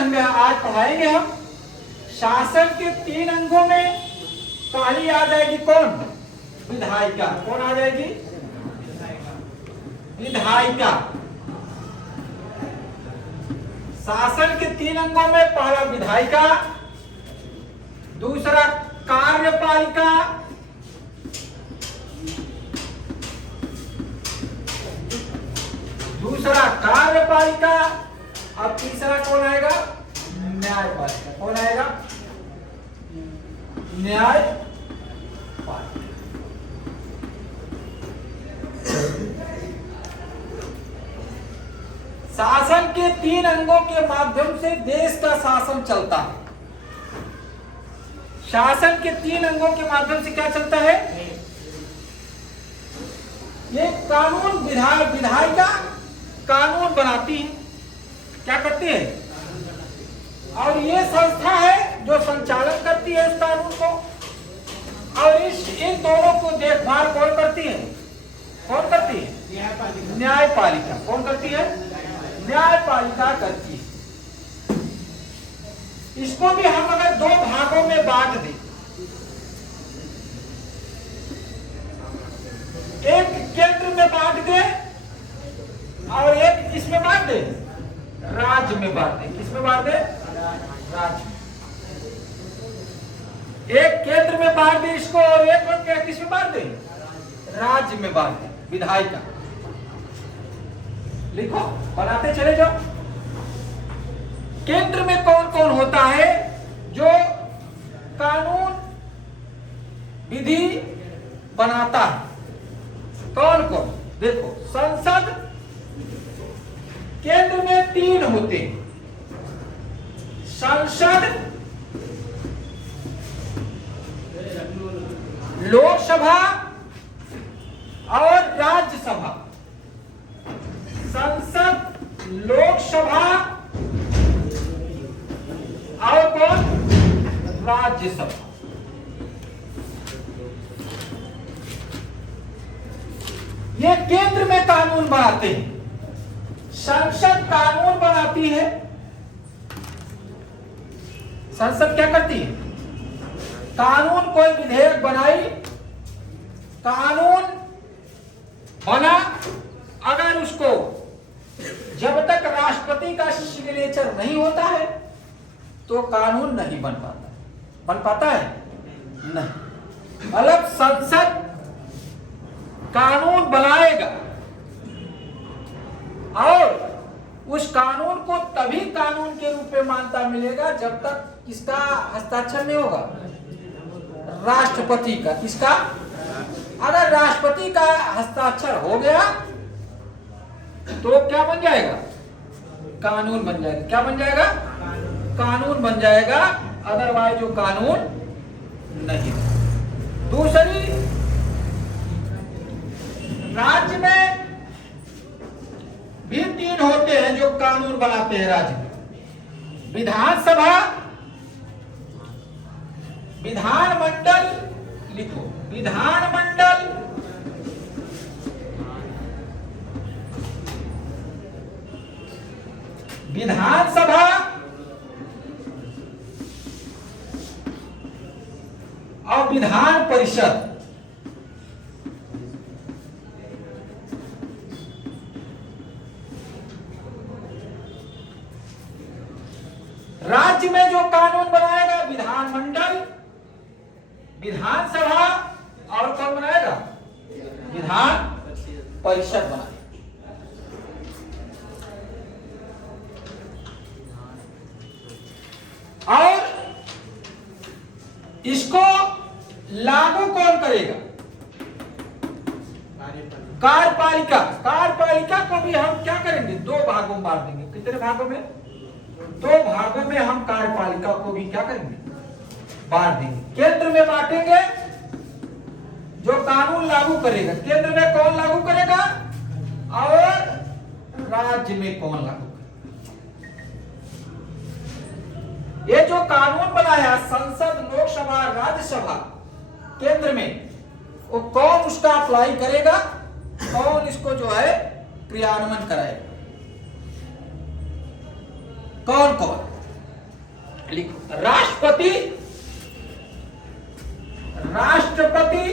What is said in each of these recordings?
अंग आज पढ़ाएंगे हम। शासन के 3 अंगों में पहली आ जाएगी कौन? विधायिका। कौन आ जाएगी? विधायिका। शासन के 3 अंगों में पहला विधायिका, दूसरा कार्यपालिका, और तीसरा कौन आएगा? न्यायपालिका। कौन आएगा? न्यायपालिका। शासन के 3 अंगों के माध्यम से देश का शासन चलता है। शासन के 3 अंगों के माध्यम से क्या चलता है? ये कानून विधायिका कानून बनाती है, क्या करती है? और ये संस्था है जो संचालन करती है इस कानून को, और इन दोनों को देखभाल कौन करती है? कौन करती है? न्यायपालिका। कौन करती है? न्यायपालिका करती है। इसको भी हम अगर 2 भागों में बांट दें, एक केंद्र में बांट दे और एक इसमें बांट दे, राज्य में बांट दे। किसमें बांट दे? राज्य। एक केंद्र में बांट दे इसको और एक किसमें बांट दे? राज्य में बांट दे। विधायिका लिखो, बनाते चले जाओ। केंद्र में कौन कौन होता है जो कानून विधि बनाता है? कौन कौन? देखो, संसद केंद्र में 3 होते हैं, संसद, लोकसभा और राज्यसभा। संसद, लोकसभा और कौन? राज्यसभा। ये केंद्र में कानून बनाते हैं। संसद कानून बनाती है। संसद क्या करती है? कानून, कोई विधेयक बनाई, कानून बना, अगर उसको जब तक राष्ट्रपति का सिग्नेचर नहीं होता है तो कानून नहीं बन पाता। बन पाता है? नहीं। मतलब संसद कानून बनाएगा और उस कानून को तभी कानून के रूप में मान्यता मिलेगा जब तक किसका हस्ताक्षर नहीं होगा? राष्ट्रपति का। किसका? अगर राष्ट्रपति का हस्ताक्षर हो गया तो क्या बन जाएगा? कानून बन जाएगा। क्या बन जाएगा? कानून बन जाएगा। अदरवाइज जो कानून नहीं। दूसरी, राज्य में भी 3 होते हैं जो कानून बनाते हैं राज्य में। विधानसभा, विधानमंडल, लिखो, विधानमंडल, विधानसभा और विधान परिषद। राज्य में जो कानून बनाएगा विधानमंडल, विधानसभा और कौन बनाएगा? विधान परिषद बनाएगा। और इसको लागू कौन करेगा? कार्यपालिका। कार्यपालिका को भी हम क्या करेंगे? 2 भागों में बांट देंगे। कितने भागों में? 2 भागों में हम कार्यपालिका को भी क्या करेंगे? बांट देंगे। केंद्र में बांटेंगे जो कानून लागू करेगा, केंद्र में कौन लागू करेगा, और राज्य में कौन लागू करेगा। ये जो कानून बनाया संसद, लोकसभा, राज्यसभा, केंद्र में, वो कौन उसका अप्लाई करेगा, कौन इसको जो है क्रियान्वयन कराएगा? कौन कौन? लिखो राष्ट्रपति, राष्ट्रपति,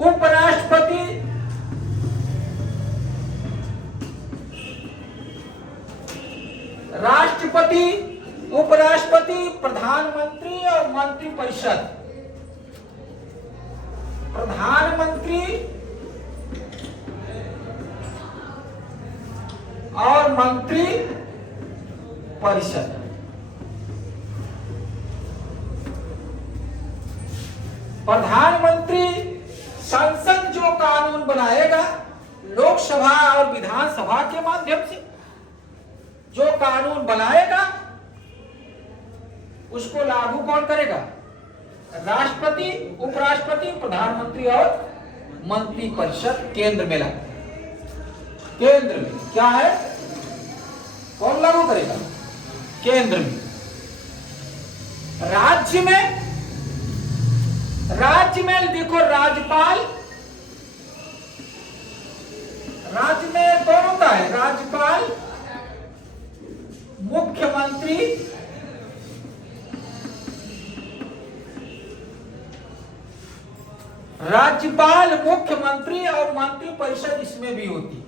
उपराष्ट्रपति, राष्ट्रपति, उपराष्ट्रपति, प्रधानमंत्री और मंत्रिपरिषद। प्रधानमंत्री और मंत्री परिषद। प्रधानमंत्री संसद जो कानून बनाएगा, लोकसभा और विधानसभा के माध्यम से जो कानून बनाएगा उसको लागू कौन करेगा? राष्ट्रपति, उपराष्ट्रपति, प्रधानमंत्री और मंत्री परिषद केंद्र में लगा। केंद्र में क्या है? कौन लागू करेगा? केंद्र में। राज्य में, राज्य में देखो राज्यपाल, राज्य में कौन होता है? राज्यपाल, मुख्यमंत्री, राज्यपाल, मुख्यमंत्री और मंत्री परिषद इसमें भी होती है।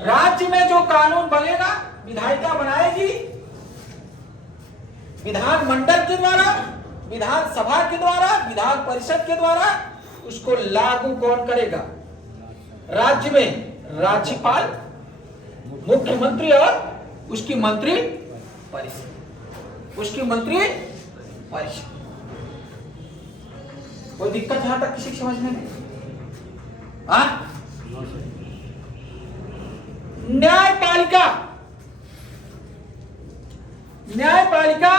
राज्य में जो कानून बनेगा विधायिका बनाएगी, विधानमंडल के द्वारा, विधानसभा के द्वारा, विधान परिषद के द्वारा उसको लागू कौन करेगा? राज्य में राज्यपाल, मुख्यमंत्री और उसकी मंत्री परिषद, उसकी मंत्री परिषद। कोई दिक्कत यहां तक किसी समझने में? न्यायपालिका, न्यायपालिका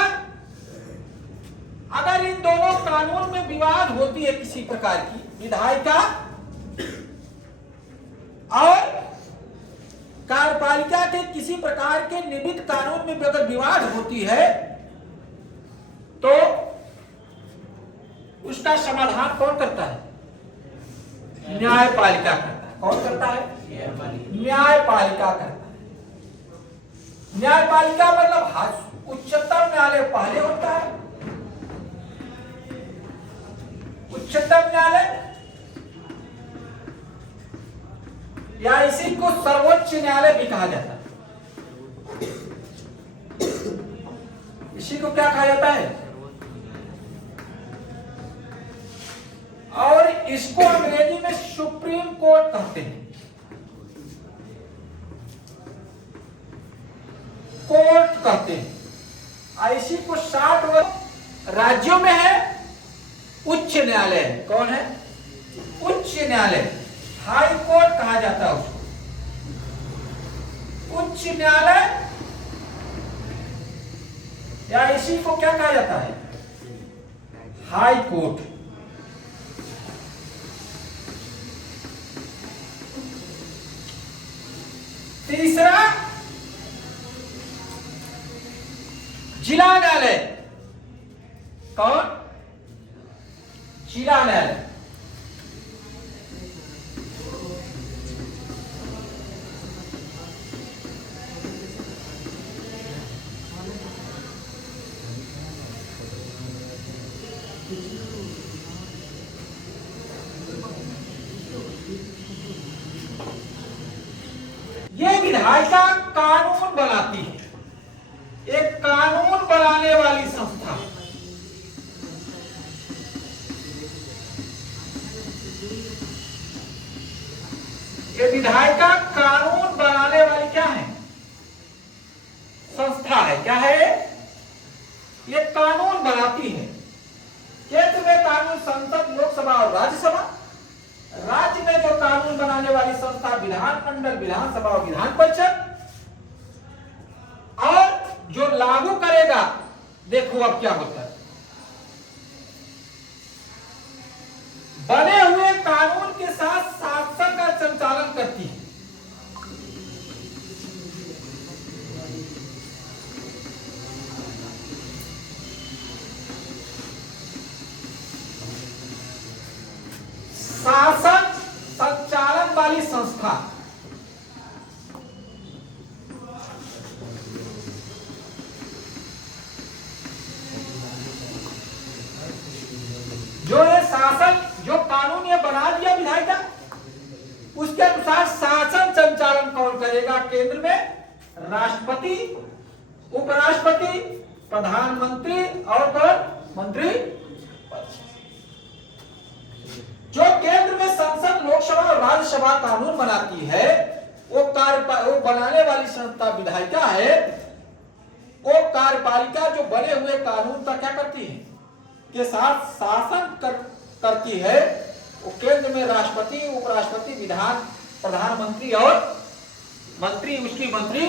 अगर इन दोनों कानून में विवाद होती है किसी प्रकार की, विधायिका और कार्यपालिका के किसी प्रकार के निमित्त कानून में अगर विवाद होती है तो उसका समाधान कौन करता है? न्यायपालिका करता है। कौन करता है? न्यायपालिका करता है। न्यायपालिका मतलब उच्चतम न्यायालय पहले होता है। उच्चतम न्यायालय या इसी को सर्वोच्च न्यायालय भी कहा जाता है। इसी को क्या कहा जाता है? और इसको अंग्रेजी में सुप्रीम कोर्ट कहते हैं। कोर्ट कहते हैं। इसी को 60 राज्यों में है उच्च न्यायालय। कौन है? उच्च न्यायालय, हाई कोर्ट कहा जाता है उसको। उच्च न्यायालय या इसी को क्या कहा जाता है? High court. तीसरा जिला न्यायालय। कौन? जिला न्यायालय। ये विधायिका कानून बनाती है, एक कानून बनाने वाली संस्था। ये विधायिका कानून बनाने वाली क्या है? संस्था है। क्या है? ये कानून बनाती है। केंद्र में कानून संसद, लोकसभा और राज्यसभा। राज्य में जो कानून बनाने वाली संस्था विधानमंडल, विधानसभा और विधान परिषद। और जो लागू करेगा, देखो अब क्या होता है। बने हुए कानून के साथ शासन का संचालन करती है। शासन संस्था जो ये शासन, जो कानून ये बना दिया विधायिका, उसके अनुसार शासन संचालन कौन करेगा? केंद्र में राष्ट्रपति, उपराष्ट्रपति, प्रधानमंत्री और कौन? मंत्री। जो केंद्र में संसद, लोकसभा और राज्यसभा कानून बनाती है, वो बनाने वाली संस्था विधायिका है। वो कार्यपालिका जो बने हुए कानून का क्या करती है? के साथ शासन करती है। वो केंद्र में राष्ट्रपति, उपराष्ट्रपति, विधान, प्रधानमंत्री और मंत्री, उसकी मंत्री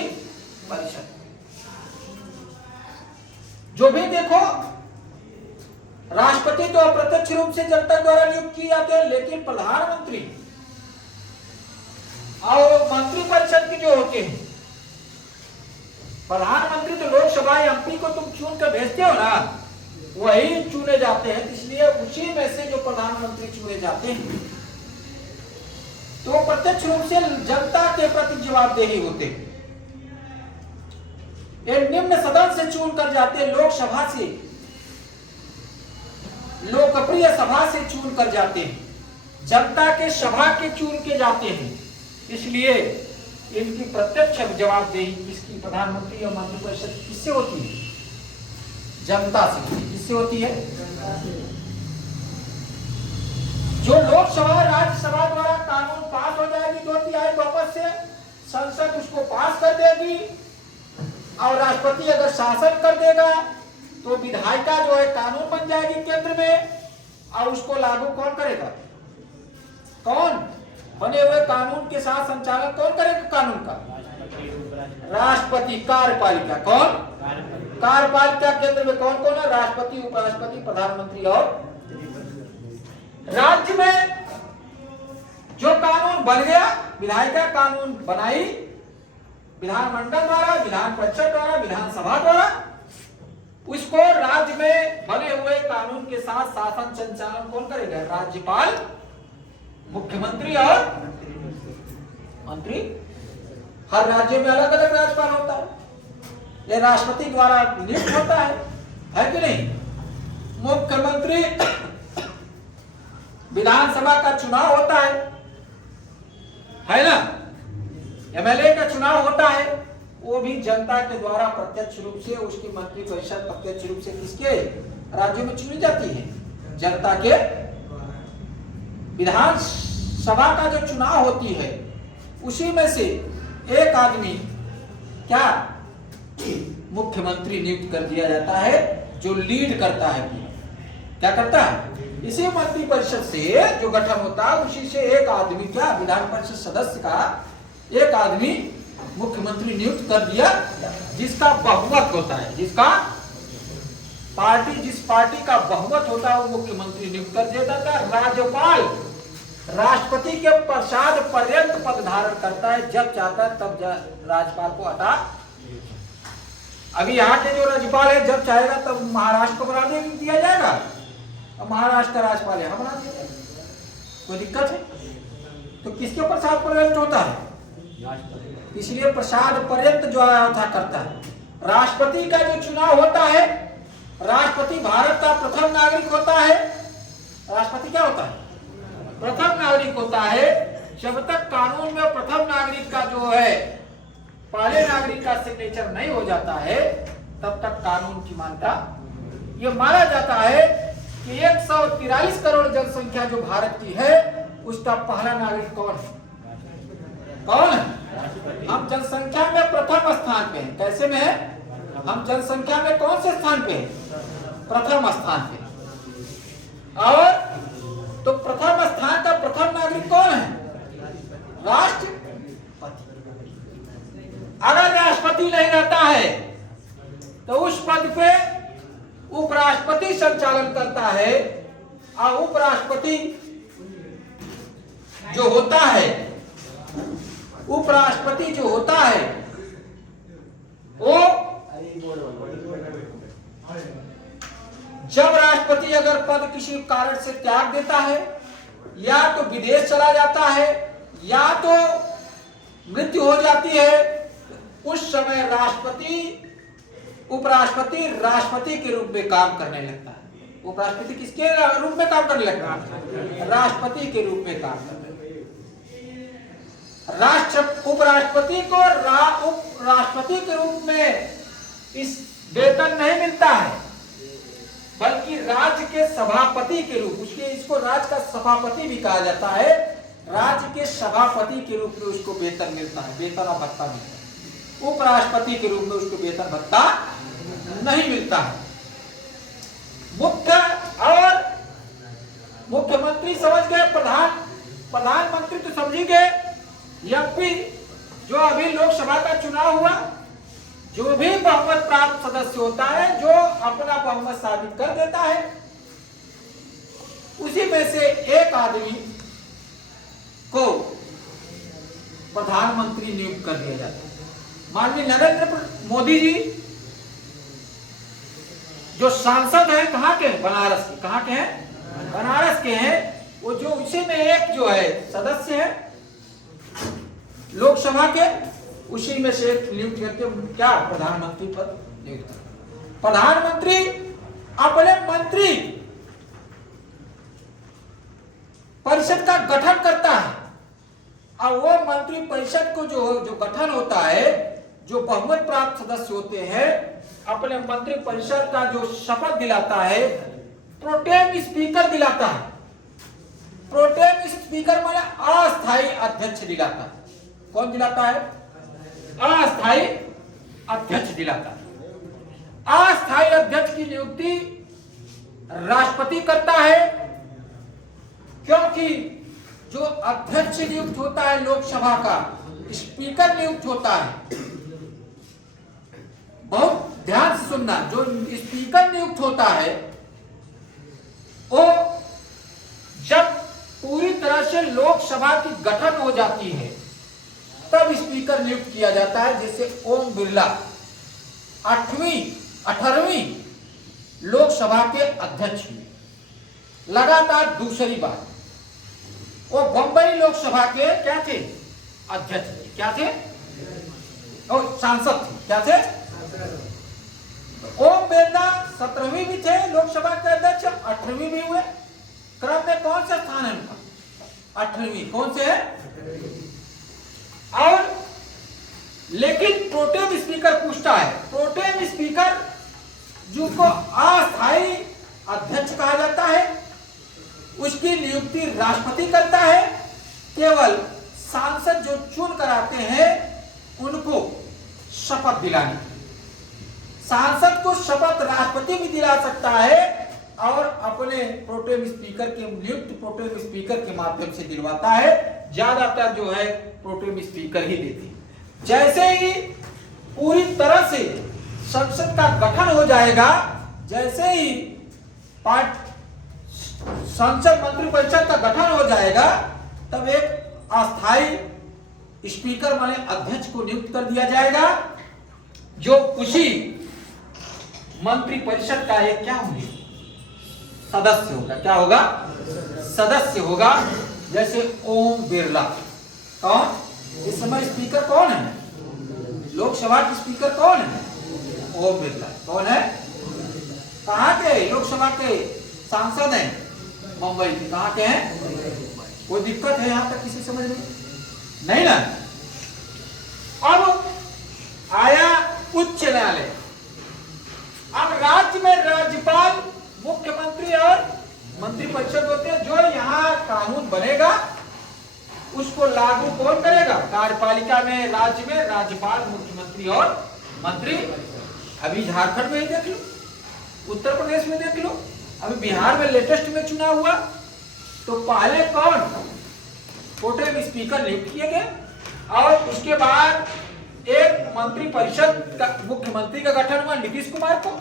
परिषद। जो भी देखो, राष्ट्रपति तो अप्रत्यक्ष रूप से जनता द्वारा नियुक्त किए जाते हैं, लेकिन प्रधानमंत्री और मंत्री परिषद की जो होते हैं, प्रधानमंत्री तो लोकसभा एमपी को तुम चुन कर भेजते हो ना, वही चुने जाते हैं। इसलिए उसी में से जो प्रधानमंत्री चुने जाते हैं तो प्रत्यक्ष रूप से जनता के प्रति जवाबदेही होते हैं। ये निम्न सदन से चुन कर जाते हैं, लोकसभा से, लोकप्रिय सभा से चुन कर जाते हैं, जनता के सभा के चुन के जाते हैं। इसलिए इनकी प्रत्यक्ष जवाबदेही किसकी? प्रधानमंत्री और मंत्रिपरिषद किससे होती है? जनता से। किससे होती है? जो लोकसभा, राज्यसभा द्वारा कानून पास हो जाएगी 2/3 बहुमत से, संसद उसको पास कर देगी और राष्ट्रपति अगर शासन कर देगा तो विधायिका जो है कानून बन जाएगी केंद्र में, और उसको लागू कौन करेगा? कौन? बने हुए कानून के साथ संचालन कौन करेगा कानून का? राष्ट्रपति। कार्यपालिका कौन? कार्यपालिका केंद्र में कौन कौन है? राष्ट्रपति, उपराष्ट्रपति, प्रधानमंत्री और राज्य में जो कानून बन गया, विधायिका कानून बनाई विधानमंडल द्वारा, विधान परिषद द्वारा, विधानसभा द्वारा, उसको राज्य में बने हुए कानून के साथ शासन संचालन कौन करेगा? राज्यपाल, मुख्यमंत्री और मंत्री। हर राज्य में अलग अलग राज्यपाल होता है, ये राष्ट्रपति द्वारा नियुक्त होता है कि नहीं? मुख्यमंत्री, विधानसभा का चुनाव होता है ना? एमएलए का चुनाव होता है, वो भी जनता के द्वारा प्रत्यक्ष रूप से, उसकी मंत्री परिषद प्रत्यक्ष रूप से किसके? राज्य में चुनी जाती है, जनता के। विधानसभा का जो चुनाव होती है, उसी में से एक आदमी क्या? मुख्यमंत्री नियुक्त कर दिया जाता है, जो लीड करता है। क्या करता है? इसी मंत्री परिषद से जो गठन होता है, उसी से एक आदमी क्या? विधान परिषद सदस्य का एक आदमी मुख्यमंत्री नियुक्त कर दिया, जिसका बहुमत होता है, जिसका पार्टी, जिस पार्टी का बहुमत होता है वो मुख्यमंत्री नियुक्त कर दिया जाता है। राज्यपाल राष्ट्रपति के प्रसाद पर्यंत पद धारण करता है, जब चाहता है तब राज्यपाल को हटा। अभी यहाँ के जो राज्यपाल है, जब चाहेगा तब महाराष्ट्र को बना दिया जाएगा, और महाराष्ट्र का राज्यपाल यहाँ बना दिया जाएगा। कोई दिक्कत है? तो किसके प्रसाद पर्यंत होता है? इसलिए प्रसाद पर्यंत जो था करता है। राष्ट्रपति का जो चुनाव होता है, राष्ट्रपति भारत का प्रथम नागरिक होता है। राष्ट्रपति क्या होता है? प्रथम नागरिक होता है। जब तक कानून में प्रथम नागरिक का जो है, पहले नागरिक का सिग्नेचर नहीं हो जाता है, तब तक कानून की मान्यता। ये माना जाता है कि 143 करोड़ जनसंख्या जो भारत की है, उसका पहला नागरिक कौन है? कौन है? हम जनसंख्या में प्रथम स्थान पे हैं। कैसे में है? हम जनसंख्या में कौन से स्थान पे हैं? प्रथम स्थान पे। और तो प्रथम स्थान का प्रथम नागरिक कौन है? राष्ट्रपति। अगर राष्ट्रपति नहीं रहता है तो उस पद पे उपराष्ट्रपति संचालन करता है, और उपराष्ट्रपति जो होता है, उपराष्ट्रपति जो होता है वो जब राष्ट्रपति अगर पद किसी कारण से त्याग देता है, या तो विदेश चला जाता है, या तो मृत्यु हो जाती है, उस समय राष्ट्रपति, उपराष्ट्रपति राष्ट्रपति के रूप में काम करने लगता है। उपराष्ट्रपति किसके रूप में काम करने लगता है? राष्ट्रपति के रूप में काम करने लगता। उपराष्ट्रपति को उपराष्ट्रपति के रूप में इस वेतन नहीं मिलता है, बल्कि राज्य के सभापति के रूप, उसके इसको राज्य का सभापति भी कहा जाता है। राज्य के सभापति के रूप में उसको वेतन मिलता है, वेतन और भत्ता मिलता है। उपराष्ट्रपति के रूप में उसको वेतन भत्ता नहीं मिलता है। मुख्य और मुख्यमंत्री समझ गए, प्रधानमंत्री तो समझी गए। एमपी जो अभी लोकसभा का चुनाव हुआ, जो भी बहुमत प्राप्त सदस्य होता है, जो अपना बहुमत साबित कर देता है, उसी में से एक आदमी को प्रधानमंत्री नियुक्त कर दिया जाता है। माननीय नरेंद्र मोदी जी जो सांसद हैं, कहां के? बनारस के। कहां के हैं? बनारस के हैं। वो जो उसी में एक जो है सदस्य है लोकसभा के, उसी में से एक नियुक्त करके क्या प्रधानमंत्री पद नियुक्त। प्रधानमंत्री अपने मंत्री परिषद का गठन करता है, और वो मंत्री परिषद को जो गठन होता है, जो बहुमत प्राप्त सदस्य होते हैं, अपने मंत्री परिषद का जो शपथ दिलाता है, प्रोटेम स्पीकर दिलाता है। प्रोटेम स्पीकर माने अस्थायी अध्यक्ष दिलाता है। कौन दिलाता है? अस्थायी अध्यक्ष दिलाता है। अस्थायी अध्यक्ष की नियुक्ति राष्ट्रपति करता है, क्योंकि जो अध्यक्ष नियुक्त होता है लोकसभा का, स्पीकर नियुक्त होता है। बहुत ध्यान से सुनना, जो स्पीकर नियुक्त होता है वो जब पूरी तरह से लोकसभा की गठन हो जाती है, तब स्पीकर नियुक्त किया जाता है। जैसे ओम बिरला 18वीं लोकसभा के अध्यक्ष हुए, लगातार दूसरी बार। वो बंबई लोकसभा के क्या थे? अध्यक्ष थे। क्या थे? और सांसद थे। क्या थे? ओम बिरला 17वीं भी थे लोकसभा के अध्यक्ष, 18वीं भी हुए। क्रम में कौन सा स्थान है उनका? 18वीं। कौन से है? और लेकिन प्रोटेम स्पीकर पूछता है, प्रोटेम स्पीकर जिसको अस्थायी अध्यक्ष कहा जाता है, उसकी नियुक्ति राष्ट्रपति करता है। केवल सांसद जो चुन कर आते हैं उनको शपथ दिलानी। सांसद को शपथ राष्ट्रपति भी दिला सकता है, और अपने प्रोटेम स्पीकर के नियुक्त प्रोटेम स्पीकर के माध्यम से दिलवाता है। ज्यादातर जो है प्रोटेम स्पीकर ही देते हैं। जैसे ही पूरी तरह से संसद का गठन हो जाएगा, जैसे ही संसद मंत्रिपरिषद का गठन हो जाएगा, तब एक अस्थायी स्पीकर माने अध्यक्ष को नियुक्त कर दिया जाएगा, जो उसी मंत्रिपरिषद का एक क्या होंगे? सदस्य होगा। क्या होगा? सदस्य होगा। जैसे ओम बिरला। कौन? इस समय स्पीकर कौन है? लोकसभा के स्पीकर कौन है? ओम बिरला। कौन है? कहाँ के? लोकसभा के सांसद हैं, मुंबई के। कहाँ के हैं? कोई दिक्कत है यहाँ तक किसी समझ में? नहीं ना। अब आया उच्च न्यायालय। अब राज्य में राज्यपाल, मुख्यमंत्री और मंत्रिपरिषद होते हैं। जो यहाँ कानून बनेगा उसको लागू कौन करेगा? कार्यपालिका में, राज्य में राज्यपाल, मुख्यमंत्री और मंत्री। अभी झारखंड में ही देख लो, उत्तर प्रदेश में देख लो, अभी बिहार में लेटेस्ट में चुनाव हुआ, तो पहले कौन? प्रोटेम स्पीकर नियुक्त किए गए, और उसके बाद एक मंत्रिपरिषद का, मुख्यमंत्री का गठन हुआ नीतीश कुमार को,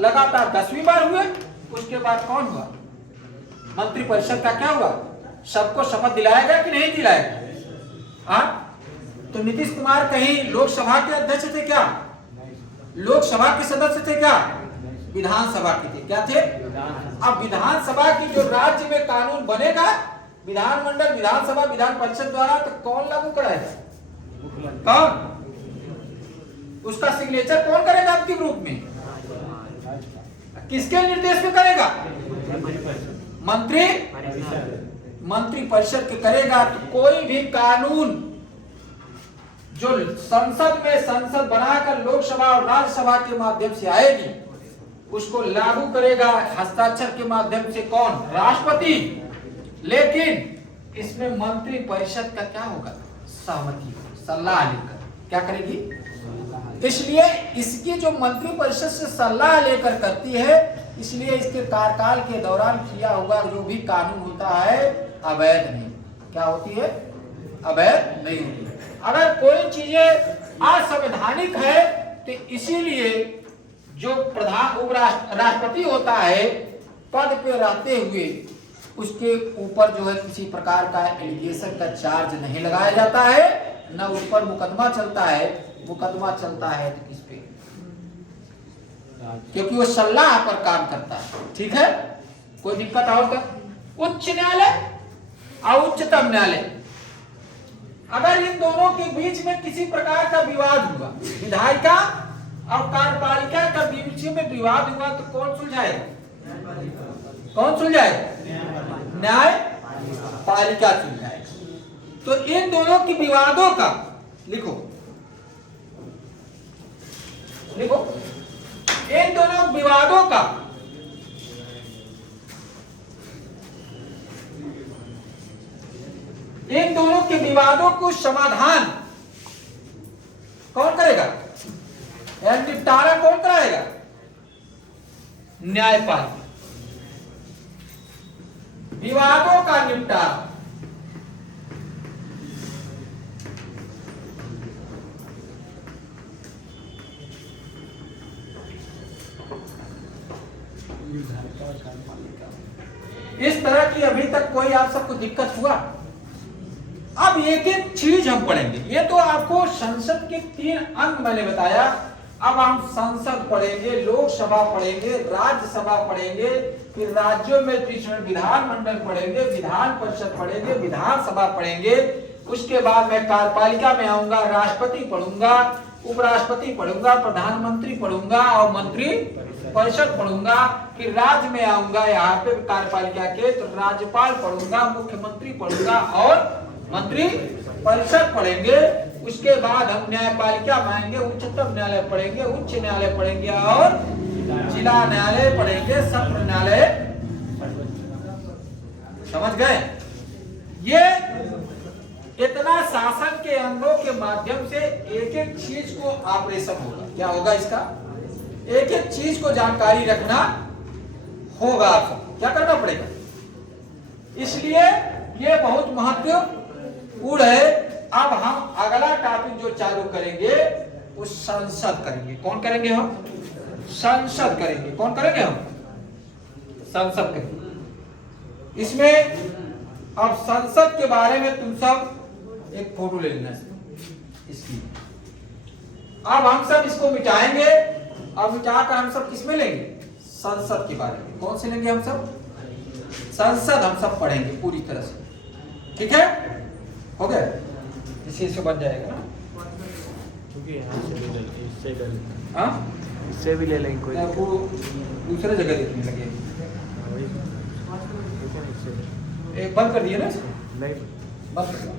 लगातार 10वीं बार हुए। उसके बाद कौन हुआ? मंत्रिपरिषद का क्या हुआ? सबको शपथ दिलाया गया कि नहीं दिलाया गया? हाँ, तो नीतीश कुमार कहीं लोकसभा के अध्यक्ष थे क्या? लोकसभा के सदस्य थे क्या? विधानसभा के थे। क्या थे? अब विधानसभा की जो राज्य में कानून बनेगा विधानमंडल, विधानसभा, विधान परिषद द्वारा, तो कौन लागू कराएगा? कौन? उसका सिग्नेचर कौन करेगा आपके ग्रुप में? किसके निर्देश में करेगा? मंत्री, मंत्री परिषद के करेगा। तो कोई भी कानून जो संसद में, संसद बनाकर लोकसभा और राज्यसभा के माध्यम से आएगी, उसको लागू करेगा हस्ताक्षर के माध्यम से कौन? राष्ट्रपति। लेकिन इसमें मंत्री परिषद का क्या होगा? सहमति, सलाह लेकर क्या करेगी? इसलिए इसकी जो मंत्री परिषद से सलाह लेकर करती है, इसलिए इसके कार्यकाल के दौरान किया हुआ जो भी कानून होता है अवैध नहीं। क्या होती है? अवैध नहीं होती। अगर कोई चीजें असंवैधानिक है तो इसीलिए जो प्रधान राष्ट्रपति होता है, पद पे रहते हुए उसके ऊपर जो है किसी प्रकार का एलिगेशन का चार्ज नहीं लगाया जाता है, न उस पर मुकदमा चलता है। मुकदमा चलता है तो किस पे? क्योंकि वो सलाह पर काम करता है। ठीक है, कोई दिक्कत और क्या? उच्च न्यायालय और उच्चतम न्यायालय, अगर इन दोनों के बीच में किसी प्रकार का विवाद हुआ, विधायिका और कार्यपालिका का बीच में विवाद हुआ, तो कौन सुलझाएगा? कौन सुलझाएगा? न्यायपालिका सुलझाएगा। तो इन दोनों के विवादों का लिखो, लिखो, इन दोनों विवादों का इन दोनों के विवादों को समाधान कौन करेगा? निपटारा कौन कराएगा? न्यायपालिका। विवादों का निपटारा इस तरह की अभी तक कोई आप सबको दिक्कत हुआ? अब एक एक चीज हम पढ़ेंगे। ये तो आपको संसद के 3 अंग मैंने बताया। अब हम संसद पढ़ेंगे, लोकसभा पढ़ेंगे, राज्यसभा पढ़ेंगे, फिर राज्यों में विधानमंडल पढ़ेंगे, विधान परिषद पढ़ेंगे, विधानसभा पढ़ेंगे। उसके बाद मैं कार्यपालिका में आऊंगा, राष्ट्रपति पढ़ूंगा, उपराष्ट्रपति पढ़ूंगा, प्रधानमंत्री पढ़ूंगा और मंत्री परिषद पढ़ूंगा। फिर राज्य में आऊंगा, यहाँ पे कार्यपालिका के तो राज्यपाल पढ़ूंगा, मुख्यमंत्री पढ़ूंगा और मंत्री परिषद पढ़ेंगे। उसके बाद हम न्यायपालिका में आएंगे, उच्चतम न्यायालय पढ़ेंगे, उच्च न्यायालय पढ़ेंगे और जिला न्यायालय पढ़ेंगे, सत्र न्यायालय। समझ गए? ये इतना शासन के अंगों के माध्यम से एक एक चीज को ऑपरेशन होगा। क्या होगा इसका? एक एक चीज को जानकारी रखना होगा। आपको क्या करना पड़ेगा? इसलिए ये बहुत महत्वपूर्ण है। अब हम अगला टॉपिक जो चालू करेंगे वो संसद करेंगे। कौन करेंगे? हम संसद करेंगे। कौन करेंगे? हम संसद करेंगे। इसमें अब संसद के बारे में तुम सब एक फोटो ले लेना इसकी। अब हम सब इसको मिटाएंगे। अब मिटाकर हम सब किसमें लेंगे? संसद के बारे में। कौन से लेंगे? हम सब संसद हम सब पढ़ेंगे पूरी तरह से। ठीक है? हो गया? इसी से बन जाएगा ना, क्योंकि यहाँ से भी इससे ले लेंगे। हाँ, इससे भी ले लेंगे। कोई वो दूसरे जगह देखने लगे। एक बंद कर दिए ना इसको? नहीं, बंद कर दिया।